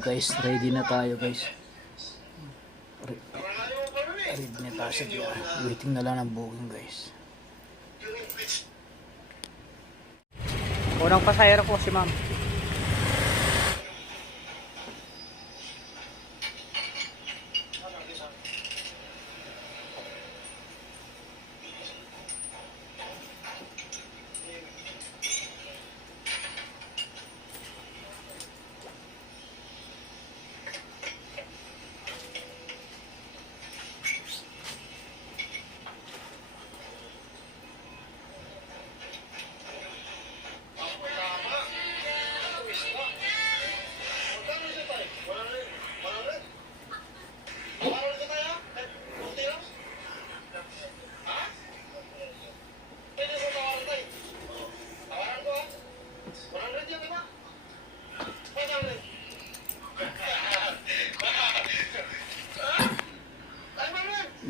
Guys, ready na tayo guys. Ready na tayo sa diya. Waiting na lang ng booking guys. Unang pasahero ko si ma'am.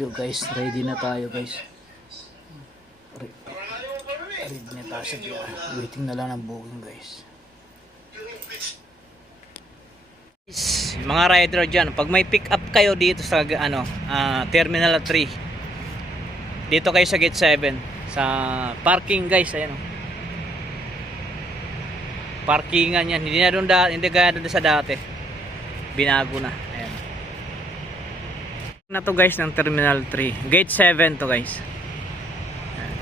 Yo guys, ready na tayo guys. Ready na tayo sa diya. Waiting na lang ng booking guys. Mga rider dyan, pag may pick up kayo dito sa Terminal 3, dito kayo sa Gate 7 sa parking guys, ayan oh. Parkingan yan, hindi na doon hindi gaya doon sa dati, binago na. Ayan na to guys ng Terminal 3, Gate 7 to guys. Ayan.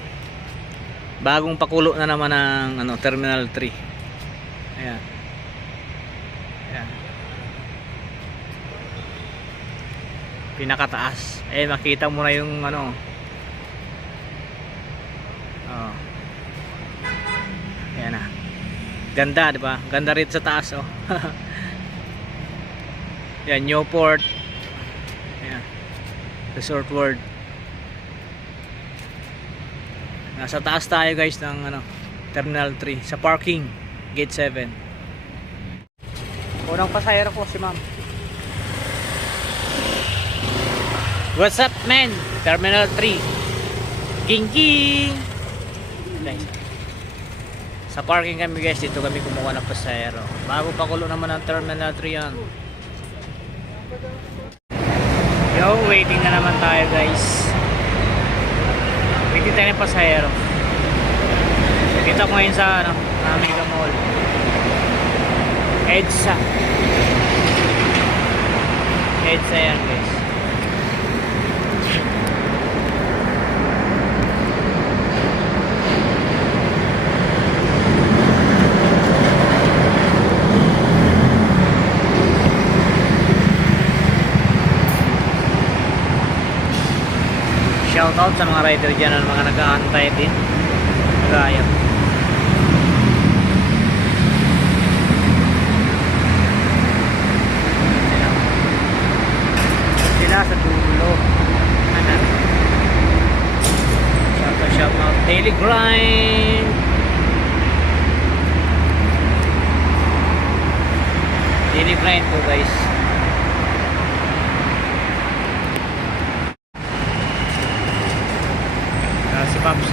Bagong pakulo na naman ng Terminal 3. Ayan. Ayan. Pinakataas. Makita mo na yung oh. Ayan na. Ganda, di ba? Ganda rin sa taas oh. Yan, Newport. Ayan. Resort World. Nasa taas tayo guys ng Terminal 3 sa parking Gate 7. Unang pasahero ko si ma'am. What's up man? Terminal 3 King King guys. Sa parking kami guys, dito kami kumuha ng pasahero. Bago pakulo naman ng Terminal 3 yan. Yo, waiting na naman tayo guys. Waiting tayo ng pasahero. Kita ko ngayon sa Mega Mall, EDSA yan guys. Shoutout sa mga rider dyan at mga nag-aantay din. Nag-aayap. Sila sa dulo. Shoutout. Daily grind. Daily grind po guys. Si Pops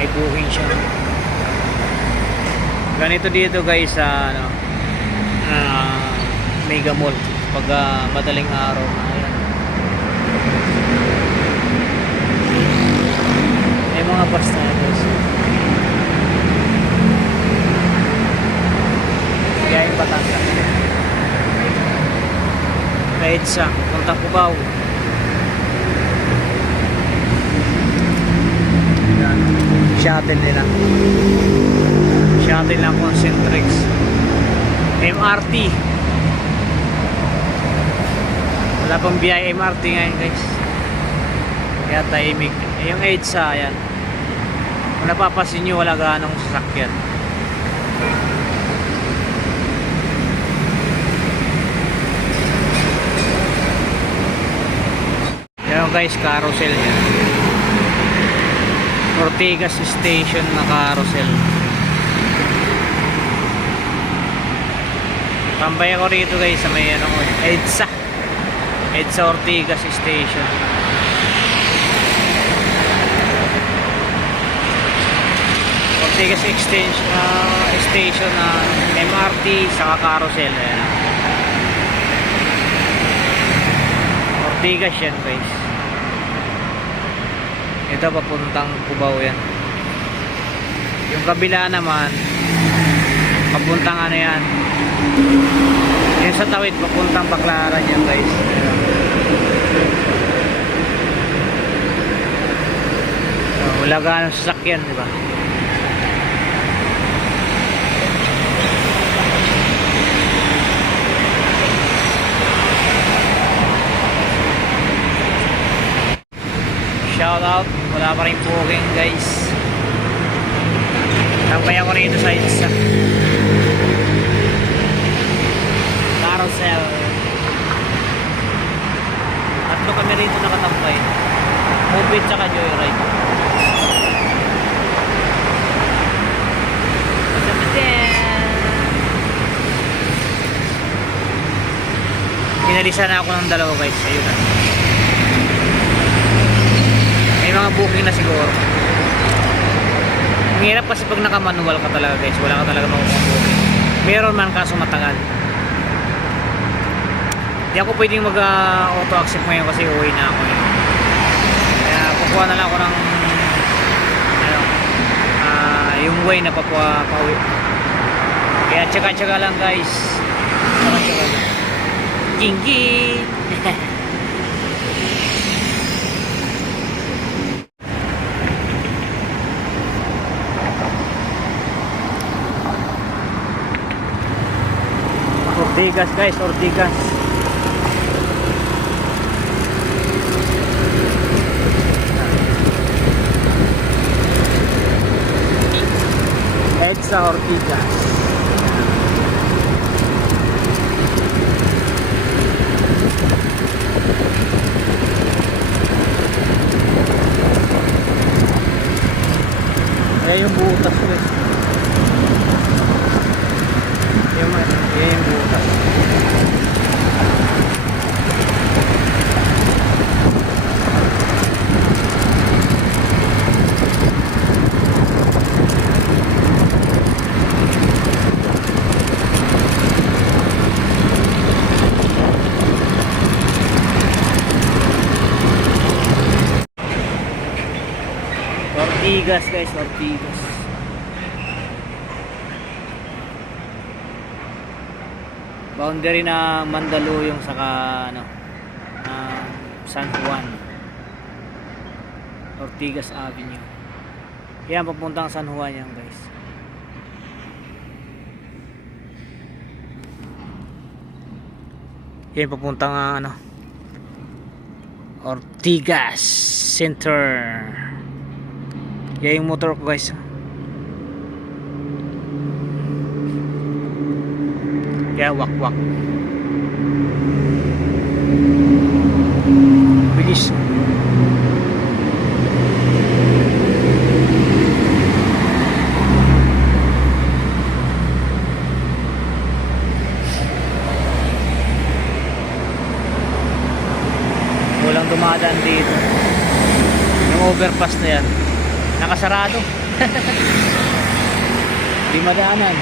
may booking siya. Ganito dito guys sa Mega Mall pag madaling araw na. Ayan. May mga bus na guys. Kaya yung Batangas kahit sa punta Cubao. Shuttle nila. Shuttle ng Concentrix. MRT. Wala pang biyaya MRT ngayon guys. Kaya tahimik. Yung EDSA, ayan. Kung napapasin nyo, wala ganong sasakyan. Yan guys, carousel yan. Ortigas Station na carousel. Tambay ako rito guys sa may EDSA Ortigas Station. Ortigas extension station na MRT saka carousel. Ayan. Ortigas yan guys. Ito papuntang Cubao yan. Yung kabila naman papuntang ano yan, yung sa tawid papuntang Baclaran yan guys. Ayan. Wala ganong sasakyan, di ba? Shout out, wala pa rin booking guys. Tambay ako rito sa isa carousel. Tatlo kami rito nakatambay, Mobit tsaka Joyride. Pinalisan na ako ng dalawa guys. Ayun na, may mga booking na siguro. Ang hirap kasi pag naka-manual ka talaga guys, wala ka talaga makukuha booking. Meron man kaso matagal. Hindi ako pwedeng mag auto accept ngayon kasi uwi na ako yun. Kaya kukuha na lang ako ng ano, yung way na pauwi. Kaya tsaga-tsaga lang guys. Tsaga-tsaga lang. Ginggit. Ortigas guys, Ortigas. EDSA Ortigas. Ayan yung butas guys. Ayan yung butas. Ortigas guys, Ortigas. Boundary na Mandaluyong saka ano, San Juan. Ortigas Avenue. Yan papuntang San Juan yan guys. Yan papuntang ano, Ortigas Center. Yan yung motor ko guys. Kaya wak-wak. Bilis. Walang dumadaan dito. Yung overpass na yan nakasarado. Di madaanan.